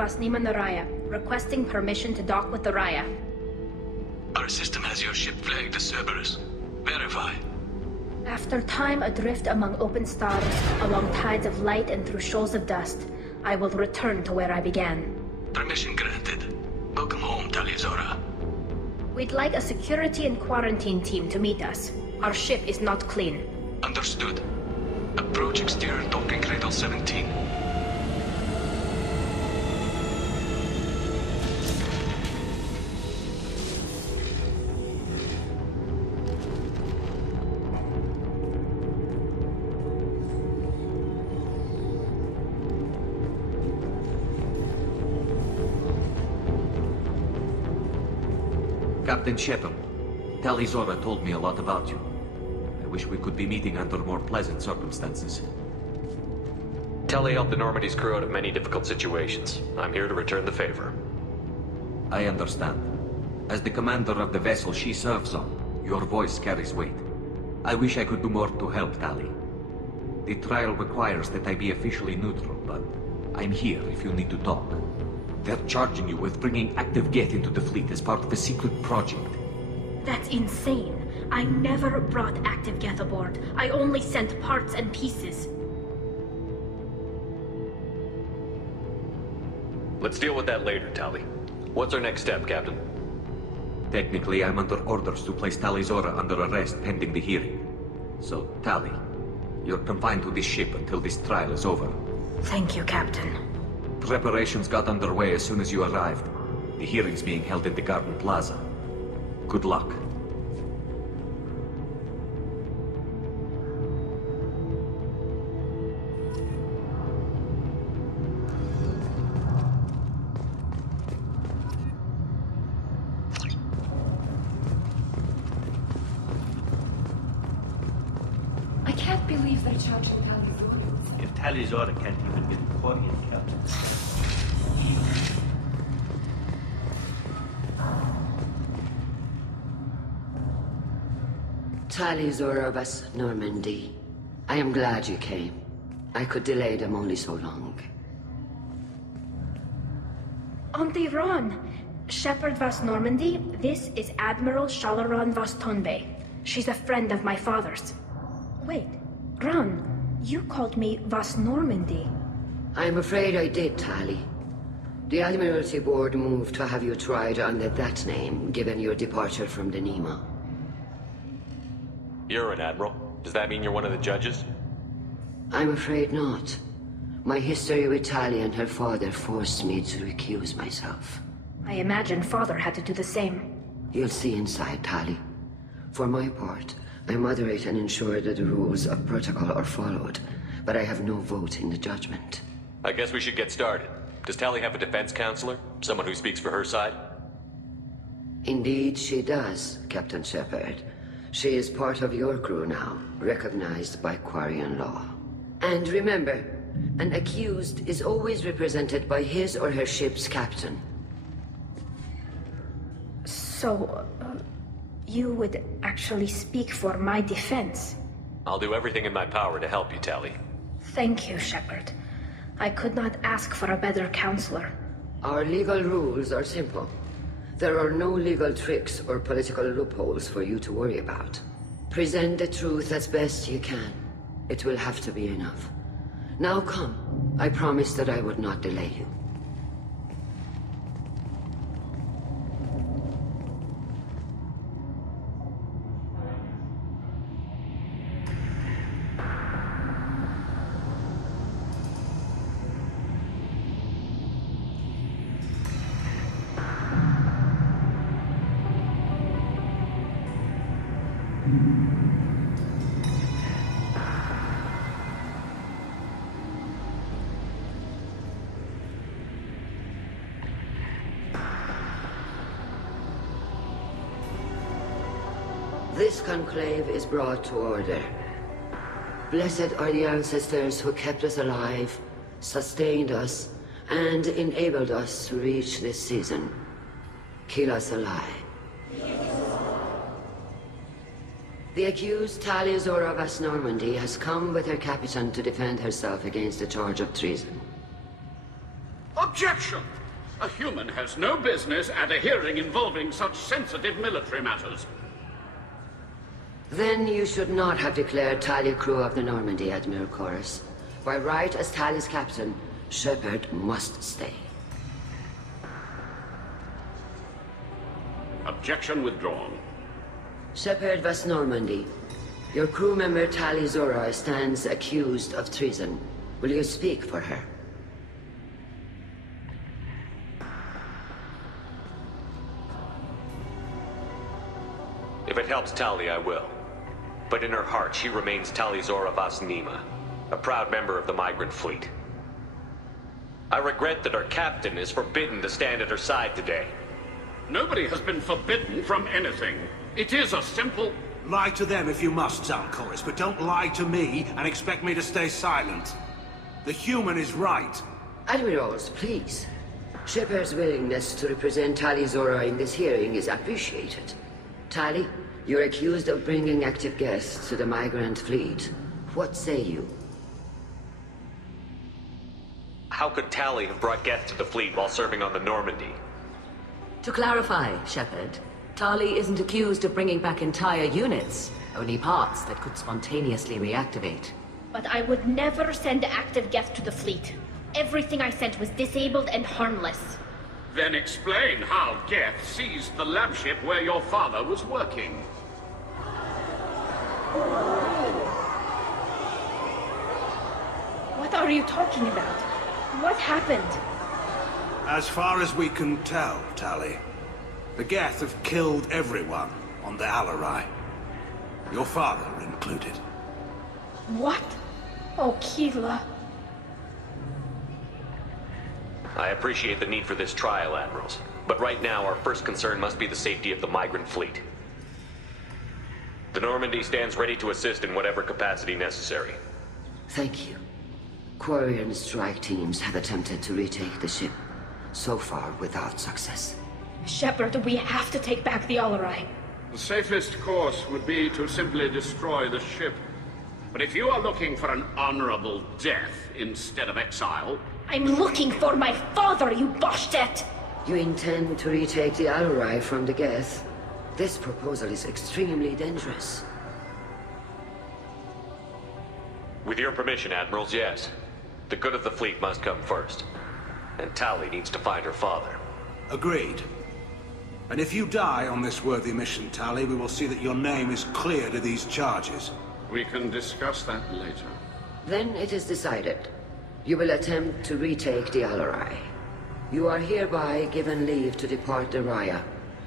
Vasnima Naraya, requesting permission to dock with the Raya. Our system has your ship flagged as Cerberus. Verify. After time adrift among open stars, along tides of light and through shoals of dust, I will return to where I began. Permission granted. Welcome home, Tali'Zorah. We'd like a security and quarantine team to meet us. Our ship is not clean. Understood. Approach exterior docking cradle 17. Captain Shepard, Tali'Zorah told me a lot about you. I wish we could be meeting under more pleasant circumstances. Tali helped the Normandy's crew out of many difficult situations. I'm here to return the favor. I understand. As the commander of the vessel she serves on, your voice carries weight. I wish I could do more to help Tali. The trial requires that I be officially neutral, but I'm here if you need to talk. They're charging you with bringing active Geth into the fleet as part of a secret project. That's insane. I never brought active Geth aboard. I only sent parts and pieces. Let's deal with that later, Tali. What's our next step, Captain? Technically, I'm under orders to place Tali'Zorah under arrest pending the hearing. So, Tali, you're confined to this ship until this trial is over. Thank you, Captain. Preparations got underway as soon as you arrived. The hearing's being held in the Garden Plaza. Good luck. I can't believe they're charging down the road. If Tali'Zorah can't even get a Quarian count. Tali'Zorah of us, Normandy. I am glad you came. I could delay them only so long. Auntie Ron! Shepard Vas Normandy, this is Admiral Shalaran Vas Tonbe. She's a friend of my father's. Wait, Ron, you called me Vas Normandy. I'm afraid I did, Tali. The Admiralty Board moved to have you tried under that name, given your departure from the Nima. You're an admiral. Does that mean you're one of the judges? I'm afraid not. My history with Tali and her father forced me to recuse myself. I imagine father had to do the same. You'll see inside, Tali. For my part, I moderate and ensure that the rules of protocol are followed, but I have no vote in the judgment. I guess we should get started. Does Tali have a defense counselor? Someone who speaks for her side? Indeed, she does, Captain Shepard. She is part of your crew now, recognized by Quarian law. And remember, an accused is always represented by his or her ship's captain. So, you would actually speak for my defense? I'll do everything in my power to help you, Tali. Thank you, Shepard. I could not ask for a better counselor. Our legal rules are simple. There are no legal tricks or political loopholes for you to worry about. Present the truth as best you can. It will have to be enough. Now come. I promised that I would not delay you. This conclave is brought to order. Blessed are the ancestors who kept us alive, sustained us, and enabled us to reach this season. Kill us alive. The accused Tali'Zorah Vas Normandy has come with her captain to defend herself against the charge of treason. Oh, Objection! A human has no business at a hearing involving such sensitive military matters. Then you should not have declared Tali crew of the Normandy, Admiral Chorus. By right as Tali's captain, Shepard must stay. Objection withdrawn. Shepard was Normandy. Your crew member Tali Zora stands accused of treason. Will you speak for her? If it helps Tali, I will. But in her heart, she remains Tali Zora Vas Nima, a proud member of the migrant fleet. I regret that our captain is forbidden to stand at her side today. Nobody has been forbidden from anything. It is a simple... Lie to them if you must, Zalcoris, but don't lie to me and expect me to stay silent. The human is right. Admirals, please. Shepard's willingness to represent Tali Zora in this hearing is appreciated. Tali, you're accused of bringing active guests to the migrant fleet. What say you? How could Tali have brought guests to the fleet while serving on the Normandy? To clarify, Shepard, Tali isn't accused of bringing back entire units, only parts that could spontaneously reactivate. But I would never send active guests to the fleet. Everything I sent was disabled and harmless. Then explain how Geth seized the lab ship where your father was working. What are you talking about? What happened? As far as we can tell, Tali, the Geth have killed everyone on the Alarai. Your father included. What? Oh, Keela. I appreciate the need for this trial, Admirals. But right now, our first concern must be the safety of the migrant fleet. The Normandy stands ready to assist in whatever capacity necessary. Thank you. Quarian strike teams have attempted to retake the ship, so far without success. Shepard, we have to take back the Alarai. The safest course would be to simply destroy the ship. But if you are looking for an honorable death instead of exile... I'm looking for my father, you Boshtet! You intend to retake the Alarai from the Geth? This proposal is extremely dangerous. With your permission, Admirals, yes. The good of the fleet must come first. And Tali needs to find her father. Agreed. And if you die on this worthy mission, Tali, we will see that your name is cleared of these charges. We can discuss that later. Then it is decided. You will attempt to retake the Alarai. You are hereby given leave to depart the Raya.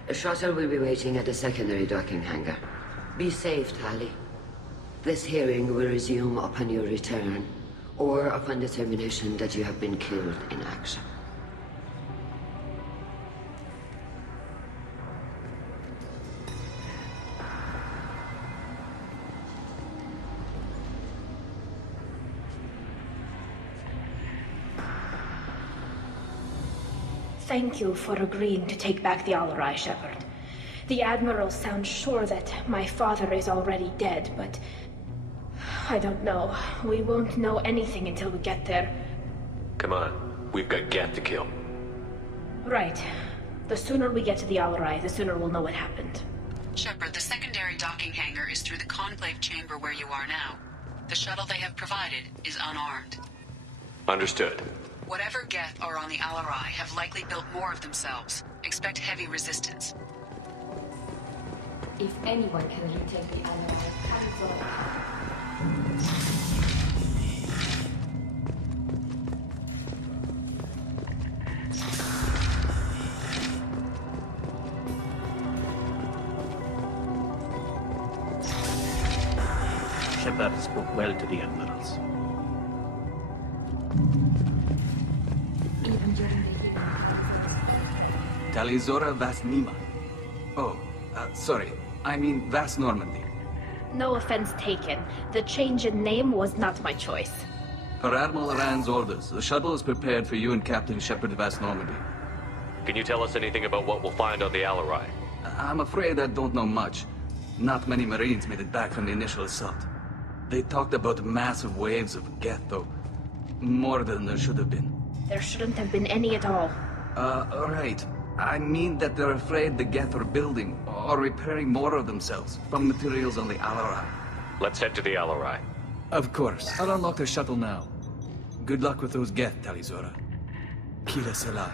A shuttle will be waiting at the secondary docking hangar. Be safe, Tali. This hearing will resume upon your return, or upon determination that you have been killed in action. Thank you for agreeing to take back the Alarai, Shepard. The Admiral sounds sure that my father is already dead, but... I don't know. We won't know anything until we get there. Come on. We've got Geth to kill. Right. The sooner we get to the Alarai, the sooner we'll know what happened. Shepard, the secondary docking hangar is through the conclave chamber where you are now. The shuttle they have provided is unarmed. Understood. Whatever Geth are on the Alarai have likely built more of themselves. Expect heavy resistance. If anyone can retake the Alarai, Shepard spoke well to the Admirals. even during the hearing. Tali Zora Vas Nima. Oh, sorry. I mean Vas Normandy. No offense taken. The change in name was not my choice. Per Admiral Rand's orders, the shuttle is prepared for you and Captain Shepard Vas Normandy. Can you tell us anything about what we'll find on the Alarai? I'm afraid I don't know much. Not many Marines made it back from the initial assault. They talked about massive waves of Geth, though. More than there should have been. There shouldn't have been any at all. Right. I mean that they're afraid the Geth are building or repairing more of themselves from materials on the Alarai. Let's head to the Alarai. Of course. I'll unlock the shuttle now. Good luck with those Geth, Talizora. Kira Selai.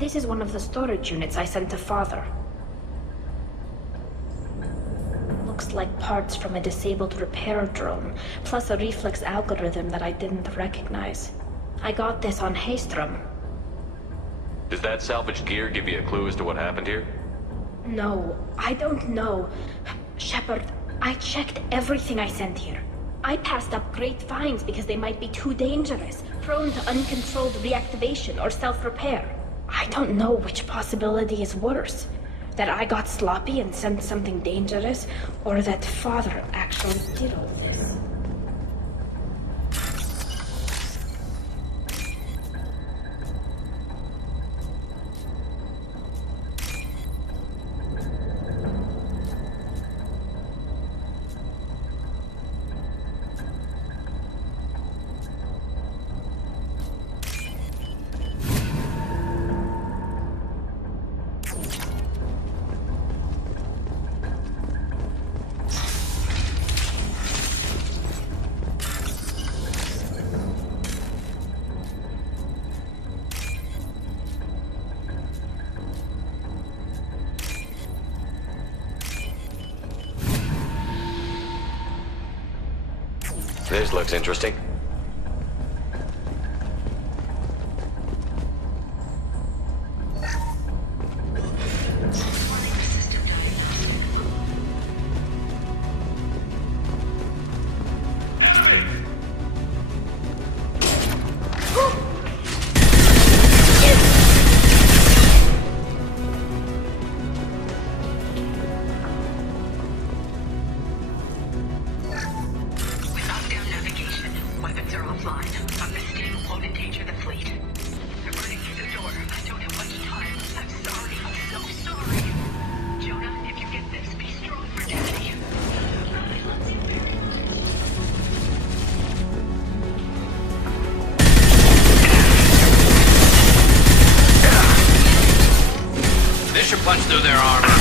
This is one of the storage units I sent to Father. Looks like parts from a disabled repair drone, plus a reflex algorithm that I didn't recognize. I got this on Haystrom. Does that salvaged gear give you a clue as to what happened here? No, I don't know. Shepard, I checked everything I sent here. I passed up great finds because they might be too dangerous, prone to uncontrolled reactivation or self-repair. I don't know which possibility is worse. That I got sloppy and sent something dangerous, or that Father actually did all this. This looks interesting. Punch through their armor.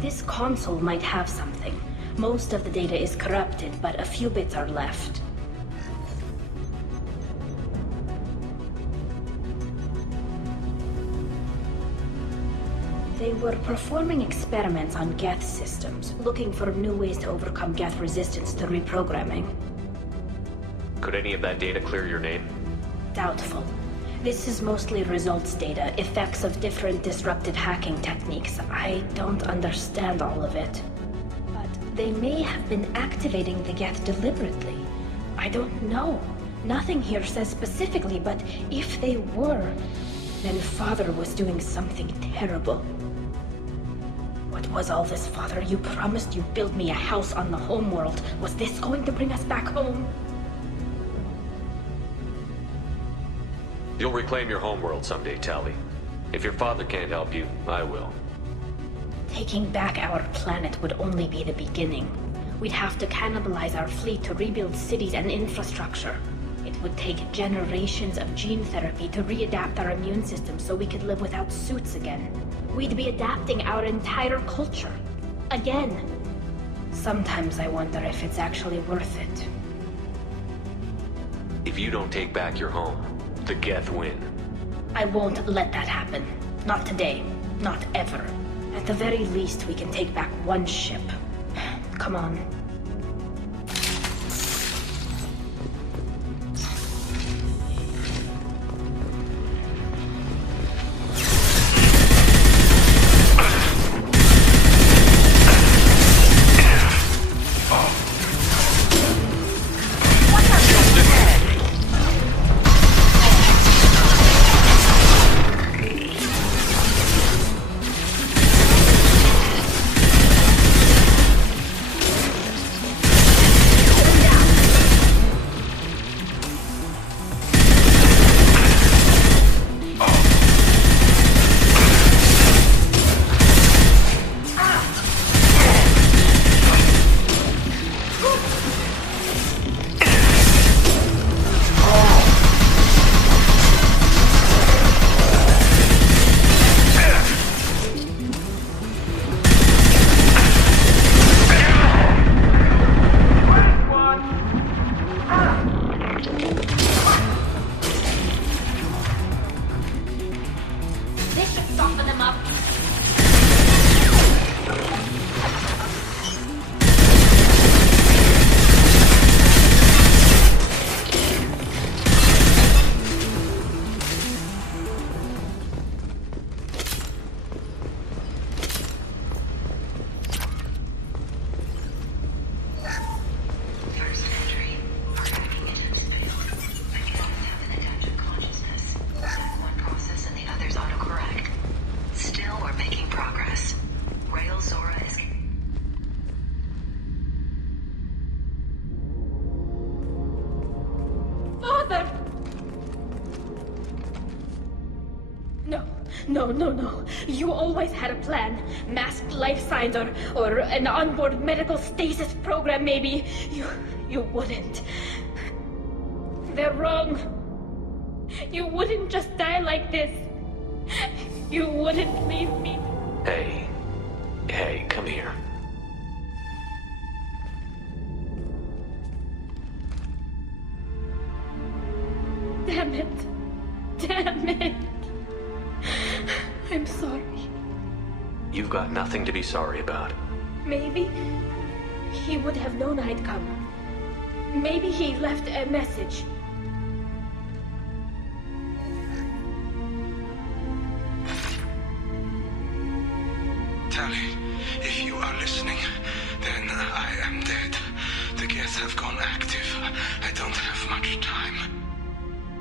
This console might have something. Most of the data is corrupted, but a few bits are left. They were performing experiments on Geth systems, looking for new ways to overcome Geth resistance to reprogramming. Could any of that data clear your name? Doubtful. This is mostly results data, effects of different disruptive hacking techniques. I don't understand all of it. But they may have been activating the Geth deliberately. I don't know. Nothing here says specifically, but if they were, then Father was doing something terrible. What was all this, Father? You promised you'd build me a house on the homeworld. Was this going to bring us back home? You'll reclaim your homeworld someday, Tali. If your father can't help you, I will. Taking back our planet would only be the beginning. We'd have to cannibalize our fleet to rebuild cities and infrastructure. It would take generations of gene therapy to readapt our immune system so we could live without suits again. We'd be adapting our entire culture. Again. Sometimes I wonder if it's actually worth it. If you don't take back your home, the Geth win. I won't let that happen. Not today. Not ever. At the very least, we can take back one ship. Come on. No. You always had a plan. Masked life signs or an onboard medical stasis program, maybe. You wouldn't. They're wrong. You wouldn't just die like this. You wouldn't leave me. Hey, come here. Damn it. I'm sorry. You've got nothing to be sorry about. Maybe he would have known I'd come. Maybe he left a message. Tali, if you are listening, then I am dead. The Geth have gone active. I don't have much time.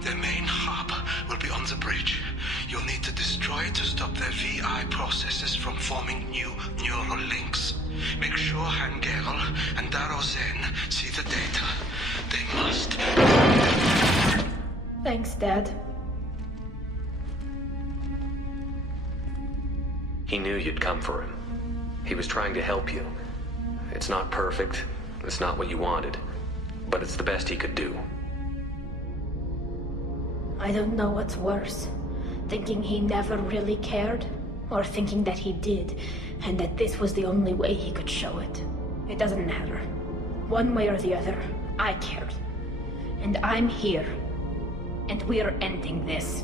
The main hub will be on the bridge. You'll need to destroy it to stop their VI processes from forming new neural links. Make sure Hangerl and Daro Zen see the data. They must. Thanks, Dad. He knew you'd come for him. He was trying to help you. It's not perfect. It's not what you wanted. But it's the best he could do. I don't know what's worse. Thinking he never really cared, or thinking that he did, and that this was the only way he could show it. It doesn't matter. One way or the other, I cared. And I'm here. And we're ending this.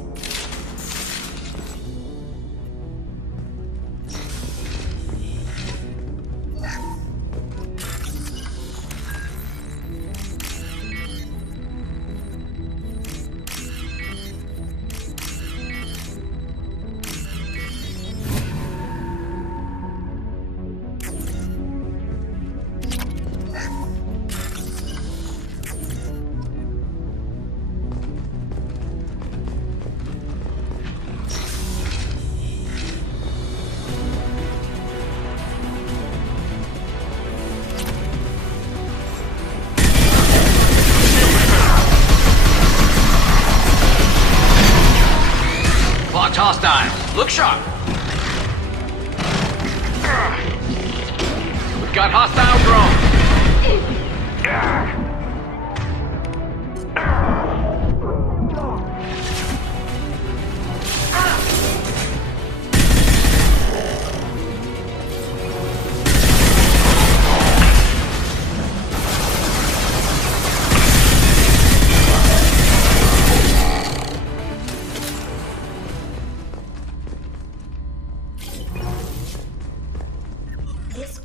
Hostile. Look sharp. We've got hostile drones.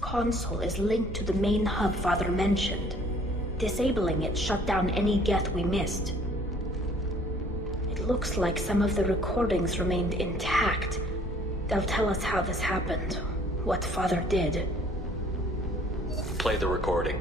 Console is linked to the main hub Father mentioned. Disabling it shut down any geth we missed. It looks like some of the recordings remained intact. They'll tell us how this happened, what Father did. Play the recording.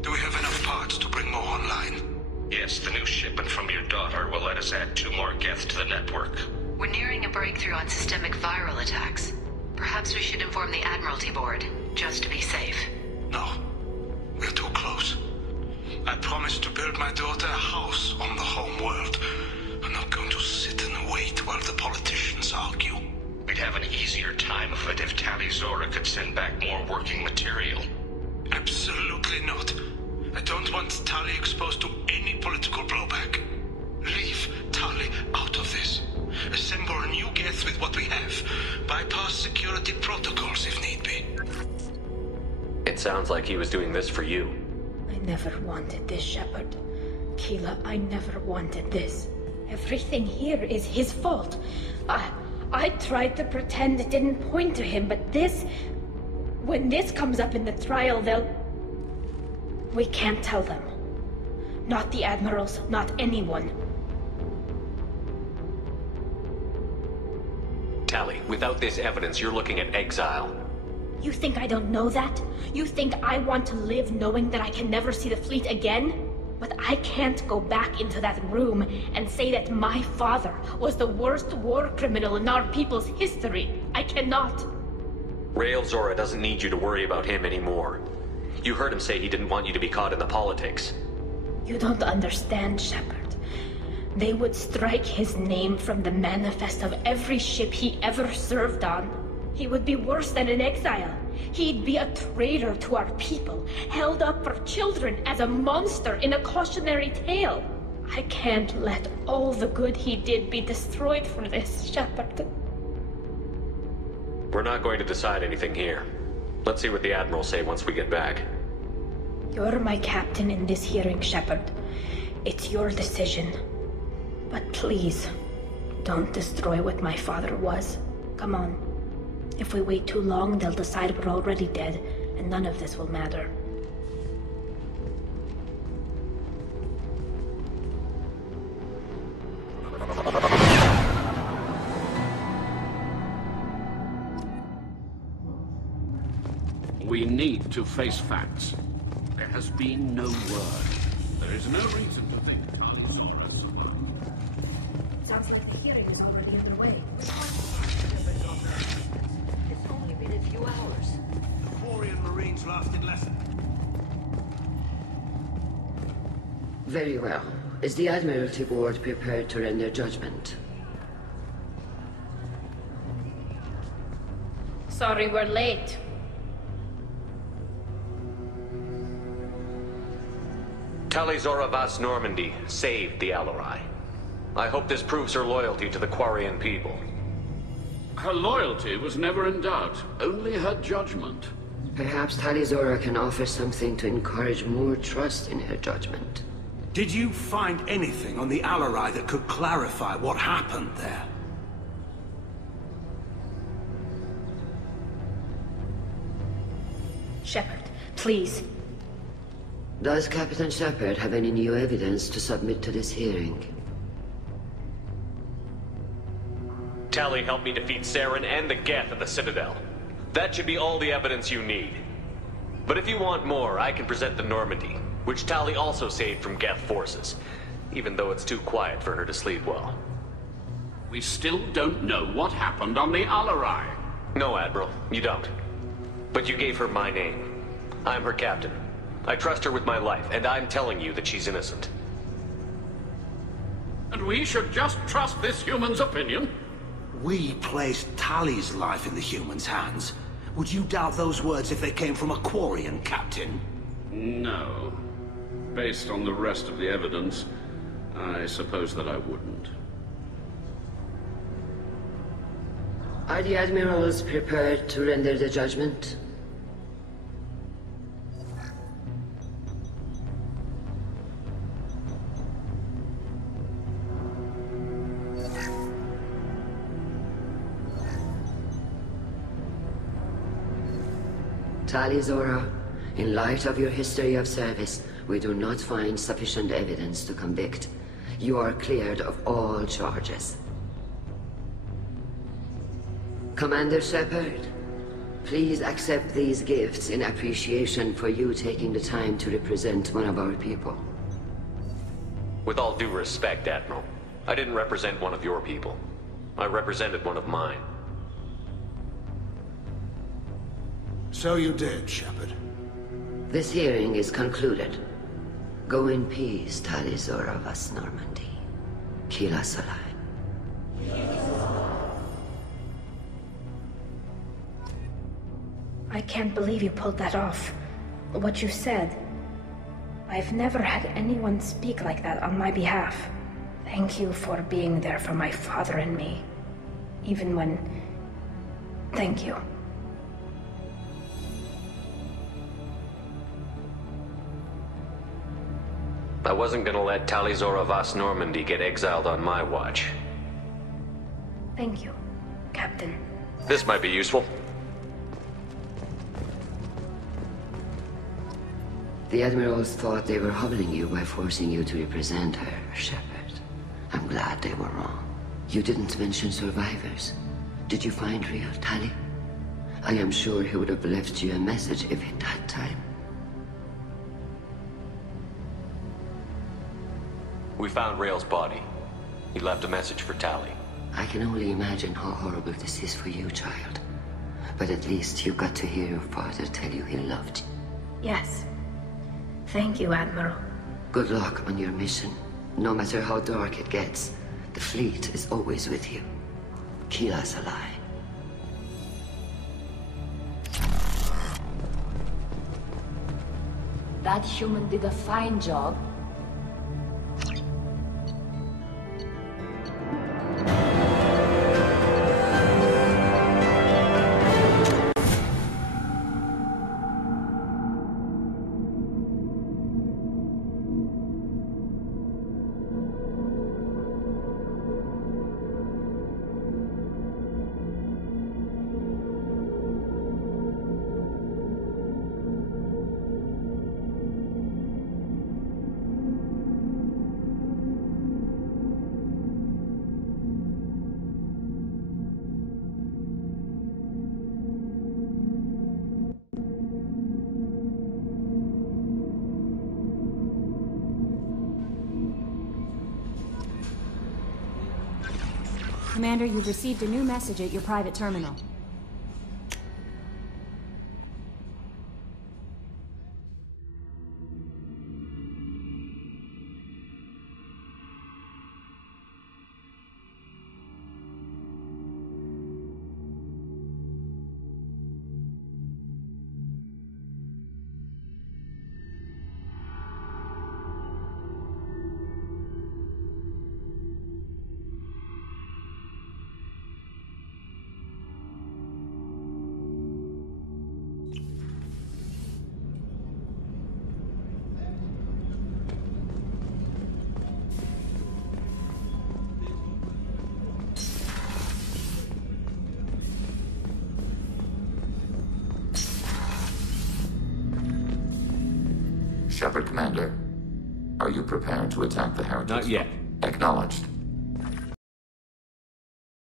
Do we have enough parts to bring more online? Yes, the new shipment from your daughter will let us add 2 more geth to the network. We're nearing a breakthrough on systemic viral attacks. Perhaps we should inform the Admiralty Board, just to be safe. No. We're too close. I promised to build my daughter a house on the home world. I'm not going to sit and wait while the politicians argue. We'd have an easier time of it if Tali Zora could send back more working material. Absolutely not. I don't want Tali exposed to any political blowback. Leave Tali out of this. Assemble a new geth with what we have. Bypass security protocols if need be. It sounds like he was doing this for you. I never wanted this, Shepard. Keela, I never wanted this. Everything here is his fault. I tried to pretend it didn't point to him, but this... When this comes up in the trial, they'll... We can't tell them. Not the Admirals, not anyone. Tali, without this evidence, you're looking at exile. You think I don't know that? You think I want to live knowing that I can never see the fleet again? But I can't go back into that room and say that my father was the worst war criminal in our people's history. I cannot. Rael Zora doesn't need you to worry about him anymore. You heard him say he didn't want you to be caught in the politics. You don't understand, Shepard. They would strike his name from the manifest of every ship he ever served on. He would be worse than an exile. He'd be a traitor to our people, held up for children as a monster in a cautionary tale. I can't let all the good he did be destroyed for this, Shepard. We're not going to decide anything here. Let's see what the Admirals say once we get back. You're my captain in this hearing, Shepard. It's your decision. But please, don't destroy what my father was. Come on. If we wait too long, they'll decide we're already dead, and none of this will matter. We need to face facts. There has been no word. There is no reason to think Talisaurus. Sounds like the hearing is already underway. It's only been a few hours. The Quarian Marines lasted less. Very well. Is the Admiralty Board prepared to render judgment? Sorry we're late. Tali Zora Vas Normandy saved the Alarai. I hope this proves her loyalty to the Quarian people. Her loyalty was never in doubt, only her judgment. Perhaps Talizora can offer something to encourage more trust in her judgment. Did you find anything on the Alarai that could clarify what happened there? Shepard, please. Does Captain Shepard have any new evidence to submit to this hearing? Tali helped me defeat Saren and the Geth at the Citadel. That should be all the evidence you need. But if you want more, I can present the Normandy, which Tali also saved from Geth forces, even though it's too quiet for her to sleep well. We still don't know what happened on the Alarai. No, Admiral, you don't. But you gave her my name. I'm her captain. I trust her with my life, and I'm telling you that she's innocent. And we should just trust this human's opinion? We placed Tali's life in the human's hands. Would you doubt those words if they came from a Quarian, Captain? No. Based on the rest of the evidence, I suppose that I wouldn't. Are the admirals prepared to render the judgment? Talizora, in light of your history of service, we do not find sufficient evidence to convict. You are cleared of all charges. Commander Shepard, please accept these gifts in appreciation for you taking the time to represent one of our people. With all due respect, Admiral, I didn't represent one of your people. I represented one of mine. So you did, Shepard. This hearing is concluded. Go in peace, Talizora vas Normandy. Kila Salai. I can't believe you pulled that off. What you said. I've never had anyone speak like that on my behalf. Thank you for being there for my father and me. Even when... Thank you. I wasn't gonna let Talizora vas Normandy get exiled on my watch. Thank you, Captain. This might be useful. The admirals thought they were humbling you by forcing you to represent her, Shepard. I'm glad they were wrong. You didn't mention survivors. Did you find real Tali? I am sure he would have left you a message if he'd had time. We found Rael's body. He left a message for Tali. I can only imagine how horrible this is for you, child. But at least you got to hear your father tell you he loved you. Yes. Thank you, Admiral. Good luck on your mission. No matter how dark it gets, the fleet is always with you. Kila Salai. That human did a fine job. Commander, you've received a new message at your private terminal. Shepard, Commander. Are you prepared to attack the Heritage? Not yet. Acknowledged.